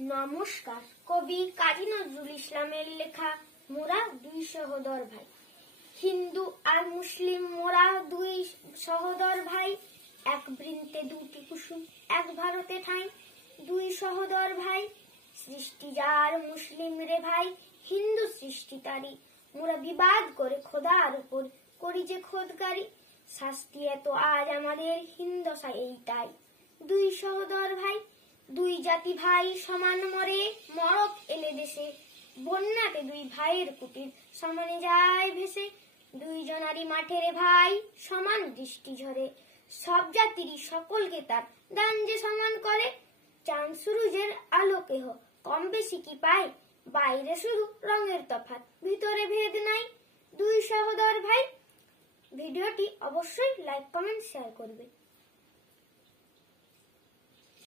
নমস্কার। কবি কাজী নজরুল ইসলামের লেখা মোরা দুই সহোদর ভাই। হিন্দু আর মুসলিম মোরা দুই সহোদর ভাই, এক বৃন্তে দুটি কুসুম এক ভারতে ঠাঁই। দুই সহোদর ভাই, সৃষ্টি যার মুসলিম রে ভাই, হিন্দু সৃষ্টি তারি। মোরা বিবাদ করে খোদার উপর করি যে খোদকারি। শাস্তি এত আজ আমাদের হিন্দশা এইটাই। দুই সহোদর ভাই, দুই জাতি ভাই সমান মরে, মরক এলে দেশে বন্যাতে দুই ভাইয়ের কুটির সমানে যায় ভেসে। দুই জনারি মাঠের ভাই সমান দৃষ্টি ঝরে, সব জাতিরই সকলকে তার দান যে সমান করে। চাঁদ সূরজের আলো কেহ কম বেশি কি পায়, বাইরে শুধু রঙের তফাৎ ভিতরে ভেদ নাই। দুই সহোদর ভাই। ভিডিওটি অবশ্যই লাইক কমেন্ট শেয়ার করবে।